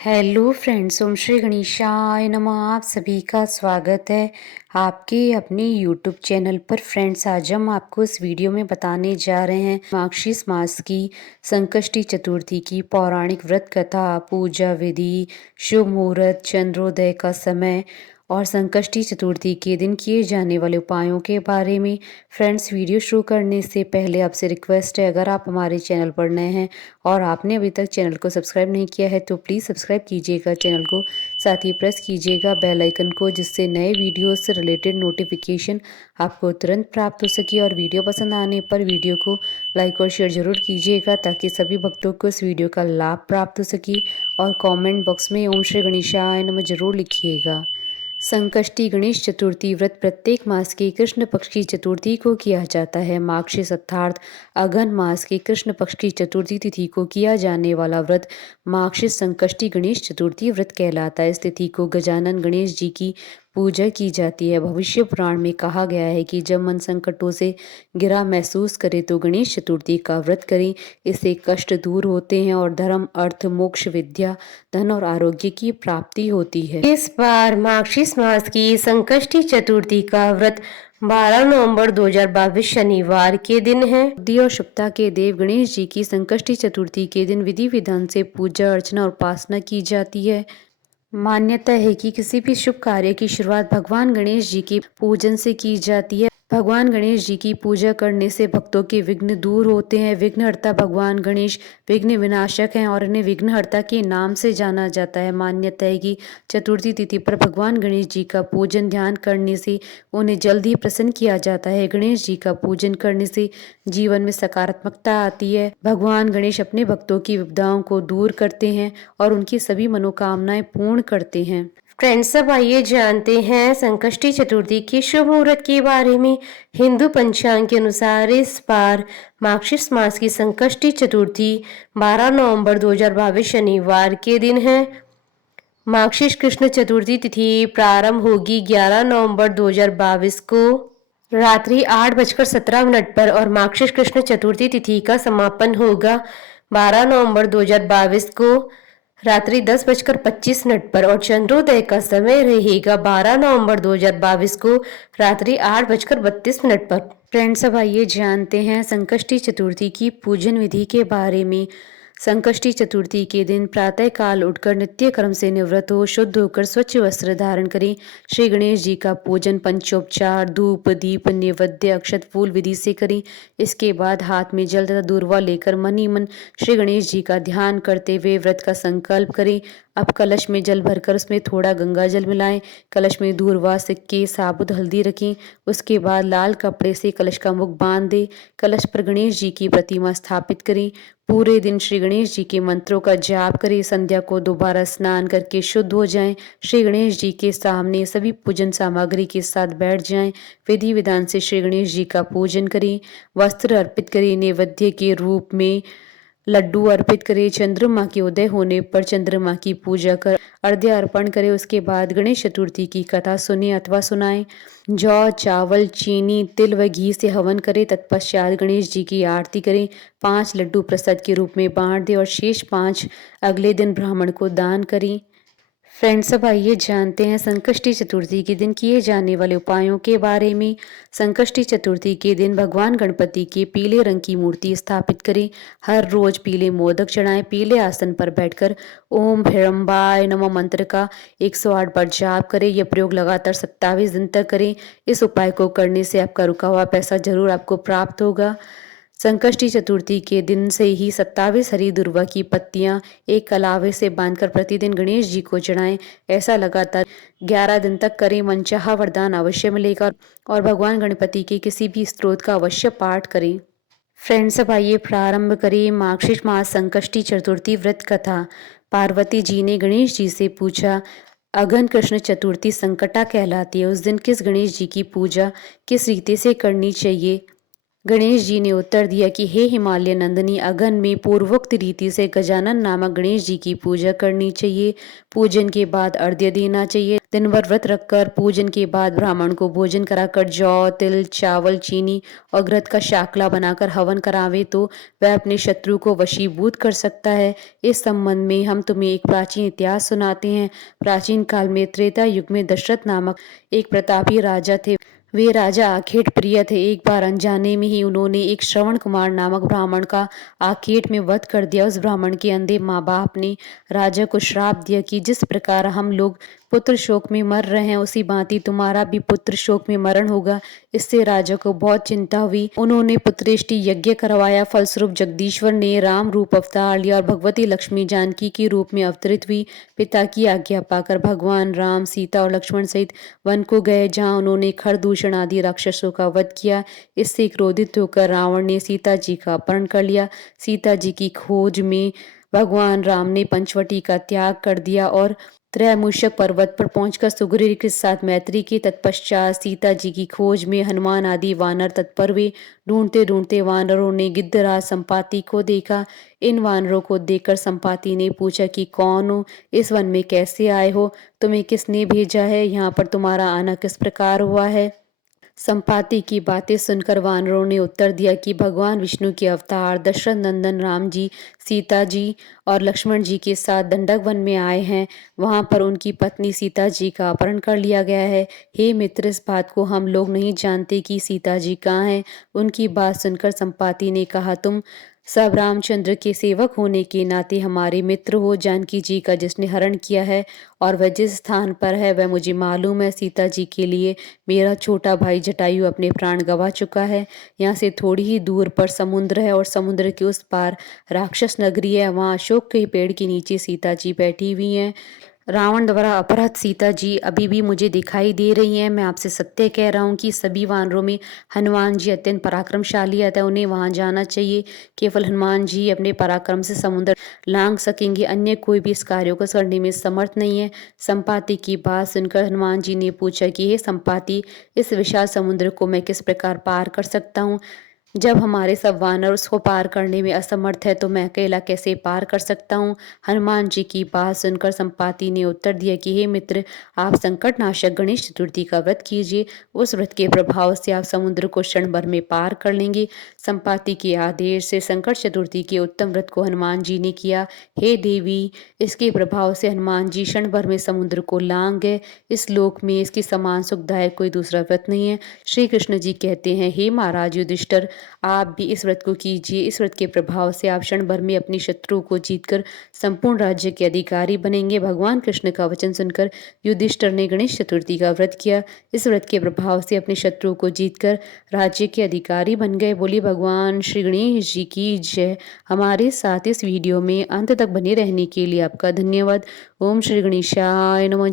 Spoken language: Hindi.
हेलो फ्रेंड्स, ओम श्री गणेशाय नमः। आप सभी का स्वागत है आपके अपने यूट्यूब चैनल पर। फ्रेंड्स, आज हम आपको इस वीडियो में बताने जा रहे हैं मार्गशीर्ष मास की संकष्टी चतुर्थी की पौराणिक व्रत कथा, पूजा विधि, शुभ मुहूर्त, चंद्रोदय का समय और संकष्टी चतुर्थी के दिन किए जाने वाले उपायों के बारे में। फ्रेंड्स, वीडियो शुरू करने से पहले आपसे रिक्वेस्ट है, अगर आप हमारे चैनल पर नए हैं और आपने अभी तक चैनल को सब्सक्राइब नहीं किया है तो प्लीज़ सब्सक्राइब कीजिएगा चैनल को, साथ ही प्रेस कीजिएगा बेल आइकन को, जिससे नए वीडियोस से रिलेटेड नोटिफिकेशन आपको तुरंत प्राप्त हो सके। और वीडियो पसंद आने पर वीडियो को लाइक और शेयर ज़रूर कीजिएगा ताकि सभी भक्तों को इस वीडियो का लाभ प्राप्त हो सके। और कमेंट बॉक्स में ओम श्री गणेशाय नमः जरूर लिखिएगा। संकष्टी गणेश चतुर्थी व्रत प्रत्येक मास की कृष्ण पक्ष की चतुर्थी को किया जाता है। मार्गशीर्ष अर्थात अघन मास की कृष्ण पक्ष की चतुर्थी तिथि को किया जाने वाला व्रत मार्गशीर्ष संकष्टी गणेश चतुर्थी व्रत कहलाता है। इस तिथि को गजानन गणेश जी की पूजा की जाती है। भविष्य पुराण में कहा गया है कि जब मन संकटों से घिरा महसूस करे तो गणेश चतुर्थी का व्रत करें। इससे कष्ट दूर होते हैं और धर्म, अर्थ, मोक्ष, विद्या, धन और आरोग्य की प्राप्ति होती है। इस बार मार्गशीर्ष मास की संकष्टी चतुर्थी का व्रत 12 नवंबर 2022 शनिवार के दिन है। बुद्धि और शुभता के देव गणेश जी की संकष्टी चतुर्थी के दिन विधि विधान से पूजा अर्चना और उपासना की जाती है। मान्यता है कि किसी भी शुभ कार्य की शुरुआत भगवान गणेश जी के पूजन से की जाती है। भगवान गणेश जी की पूजा करने से भक्तों के विघ्न दूर होते हैं। विघ्नहर्ता भगवान गणेश विघ्न विनाशक हैं और इन्हें विघ्नहर्ता के नाम से जाना जाता है। मान्यता है कि चतुर्थी तिथि पर भगवान गणेश जी का पूजन ध्यान करने से उन्हें जल्दी प्रसन्न किया जाता है। गणेश जी का पूजन करने से जीवन में सकारात्मकता आती है। भगवान गणेश अपने भक्तों की विपदाओं को दूर करते हैं और उनकी सभी मनोकामनाएं पूर्ण करते हैं। फ्रेंड्स, अब आइए जानते हैं संकष्टी चतुर्थी के शुभ मुहूर्त के बारे में। हिंदू पंचांग के अनुसार इस बार मार्गशीर्ष मास की संकष्टी चतुर्थी 12 नवंबर 2022 शनिवार के दिन है। मार्गशीर्ष कृष्ण चतुर्थी तिथि प्रारंभ होगी 11 नवंबर 2022 को रात्रि 8:17 पर और मार्गशीर्ष कृष्ण चतुर्थी तिथि का समापन होगा 12 नवंबर 2022 को रात्रि 10:25 पर और चंद्रोदय का समय रहेगा 12 नवंबर 2022 को रात्रि 8:32 पर। फ्रेंड्स, अब आइए जानते हैं संकष्टी चतुर्थी की पूजन विधि के बारे में। संकष्टी चतुर्थी के दिन प्रातः काल उठकर नित्य कर्म से निवृत्त हो शुद्ध होकर स्वच्छ वस्त्र धारण करें। श्री गणेश जी का पूजन पंचोपचार, धूप, दीप, नैवेद्य, अक्षत, फूल विधि से करें। इसके बाद हाथ में जल तथा दूर्वा लेकर मन ही मन श्री गणेश जी का ध्यान करते हुए व्रत का संकल्प करें। अब कलश में जल भरकर उसमें थोड़ा गंगा जल मिलाएं। कलश में दूर्वा, सिक्के, साबुत हल्दी रखें। उसके बाद लाल कपड़े से कलश का मुख बांध दें। कलश पर गणेश जी की प्रतिमा स्थापित करें। पूरे दिन श्री गणेश जी के मंत्रों का जाप करें। संध्या को दोबारा स्नान करके शुद्ध हो जाएं। श्री गणेश जी के सामने सभी पूजन सामग्री के साथ बैठ जाएं। विधि विधान से श्री गणेश जी का पूजन करें। वस्त्र अर्पित करें। नैवेद्य के रूप में लड्डू अर्पित करें। चंद्रमा के उदय होने पर चंद्रमा की पूजा कर अर्घ्य अर्पण करें। उसके बाद गणेश चतुर्थी की कथा सुने अथवा सुनाएं। जौ, चावल, चीनी, तिल व घी से हवन करें। तत्पश्चात गणेश जी की आरती करें। 5 लड्डू प्रसाद के रूप में बांट दें और शेष 5 अगले दिन ब्राह्मण को दान करें। फ्रेंड्स, अब आइए जानते हैं संकष्टी चतुर्थी के दिन किए जाने वाले उपायों के बारे में। संकष्टी चतुर्थी के दिन भगवान गणपति की पीले रंग की मूर्ति स्थापित करें। हर रोज पीले मोदक चढ़ाएं। पीले आसन पर बैठकर ओम हिरंबाय नमः मंत्र का 108 बार जाप करें। यह प्रयोग लगातार 27 दिन तक करें। इस उपाय को करने से आपका रुका हुआ पैसा जरूर आपको प्राप्त होगा। संकष्टी चतुर्थी के दिन से ही 27 हरी दुर्वा की पत्तियां एक कलावे से बांधकर प्रतिदिन गणेश जी को चढ़ाएं। ऐसा लगातार 11 दिन तक करें। मनचाहा वरदान अवश्य मिलेगा और भगवान गणपति के किसी भी स्तोत्र का अवश्य पाठ करें। फ्रेंड्स, अब आइए प्रारंभ करें मार्गशीर्ष मास संकष्टी चतुर्थी व्रत कथा। पार्वती जी ने गणेश जी से पूछा, अघन कृष्ण चतुर्थी संकटा कहलाती है। उस दिन किस गणेश जी की पूजा किस रीति से करनी चाहिए? गणेश जी ने उत्तर दिया कि हे हिमालय नंदिनी, अगन में पूर्वोक्त रीति से गजानन नामक गणेश जी की पूजा करनी चाहिए। पूजन के बाद अर्घ्य देना चाहिए। दिन भर व्रत रखकर पूजन के बाद ब्राह्मण को भोजन कराकर जौ, तिल, चावल, चीनी और घृत का शाकला बनाकर हवन करावे तो वह अपने शत्रु को वशीभूत कर सकता है। इस संबंध में हम तुम्हें एक प्राचीन इतिहास सुनाते हैं। प्राचीन काल में त्रेता युग में दशरथ नामक एक प्रतापी राजा थे। वे राजा आखेट प्रिय थे। एक बार अनजाने में ही उन्होंने एक श्रवण कुमार नामक ब्राह्मण का आखेट में वध कर दिया। उस ब्राह्मण के अंधे माँ बाप ने राजा को श्राप दिया कि जिस प्रकार हम लोग पुत्र शोक में मर रहे हैं, उसी भांति तुम्हारा भी पुत्र शोक में मरण होगा। इससे राजा को बहुत चिंता हुई। उन्होंने पुत्रेष्टि यज्ञ करवाया। फलस्वरूप जगदीश्वर ने राम रूप अवतार लिया और भगवती लक्ष्मी जानकी के रूप में अवतरित हुई। पिता की आज्ञा पाकर भगवान राम, सीता और लक्ष्मण सहित वन को गए, जहाँ उन्होंने खरदूषण आदि राक्षसों का वध किया। इससे क्रोधित होकर रावण ने सीता जी का अपहरण कर लिया। सीता जी की खोज में भगवान राम ने पंचवटी का त्याग कर दिया और त्रैमूषक पर्वत पर पहुंचकर सुग्रीव के साथ मैत्री की। तत्पश्चात सीता जी की खोज में हनुमान आदि वानर तत्पर हुए। ढूंढते ढूंढते वानरों ने गिद्धराज संपाति को देखा। इन वानरों को देखकर संपाति ने पूछा कि कौन हो, इस वन में कैसे आए हो, तुम्हें किसने भेजा है, यहाँ पर तुम्हारा आना किस प्रकार हुआ है। संपाति की बातें सुनकर वानरों ने उत्तर दिया कि भगवान विष्णु के अवतार दशरथ नंदन राम जी सीता जी और लक्ष्मण जी के साथ दंडक वन में आए हैं। वहां पर उनकी पत्नी सीता जी का अपहरण कर लिया गया है। हे मित्र, इस बात को हम लोग नहीं जानते कि सीता जी कहाँ हैं। उनकी बात सुनकर संपाति ने कहा, तुम सब रामचंद्र के सेवक होने के नाते हमारे मित्र हो। जानकी जी का जिसने हरण किया है और वह जिस स्थान पर है वह मुझे मालूम है। सीता जी के लिए मेरा छोटा भाई जटायु अपने प्राण गंवा चुका है। यहाँ से थोड़ी ही दूर पर समुद्र है और समुद्र के उस पार राक्षस नगरी है। वहाँ अशोक के पेड़ के नीचे सीता जी बैठी हुई हैं। रावण द्वारा अपहृत सीता जी अभी भी मुझे दिखाई दे रही हैं। मैं आपसे सत्य कह रहा हूँ कि सभी वानरों में हनुमान जी अत्यंत पराक्रमशाली है, उन्हें वहां जाना चाहिए। केवल हनुमान जी अपने पराक्रम से समुद्र लांघ सकेंगे, अन्य कोई भी इस कार्यों को करने में समर्थ नहीं है। संपाति की बात सुनकर हनुमान जी ने पूछा कि हे संपाति, इस विशाल समुद्र को मैं किस प्रकार पार कर सकता हूँ। जब हमारे सब वानर उसको पार करने में असमर्थ है तो मैं अकेला कैसे पार कर सकता हूँ। हनुमान जी की बात सुनकर संपाति ने उत्तर दिया कि हे मित्र, आप संकट नाशक गणेश चतुर्थी का व्रत कीजिए। उस व्रत के प्रभाव से आप समुद्र को क्षण भर में पार कर लेंगे। संपाति के आदेश से संकट चतुर्थी के उत्तम व्रत को हनुमान जी ने किया। हे देवी, इसके प्रभाव से हनुमान जी क्षण भर में समुद्र को लांघ गए। इस लोक में इसके समान सुखदायक कोई दूसरा व्रत नहीं है। श्री कृष्ण जी कहते हैं, हे महाराज युधिष्ठिर, आप भी इस व्रत को कीजिए। इस व्रत के प्रभाव से आप क्षण भर में अपने शत्रु को जीतकर संपूर्ण राज्य के अधिकारी बनेंगे। भगवान कृष्ण का वचन सुनकर युधिष्ठिर ने गणेश चतुर्थी का व्रत किया। इस व्रत के प्रभाव से अपने शत्रु को जीतकर राज्य के अधिकारी बन गए। बोलिए भगवान श्री गणेश जी की जय। हमारे साथ इस वीडियो में अंत तक बने रहने के लिए आपका धन्यवाद। ओम श्री गणेशाय नमः।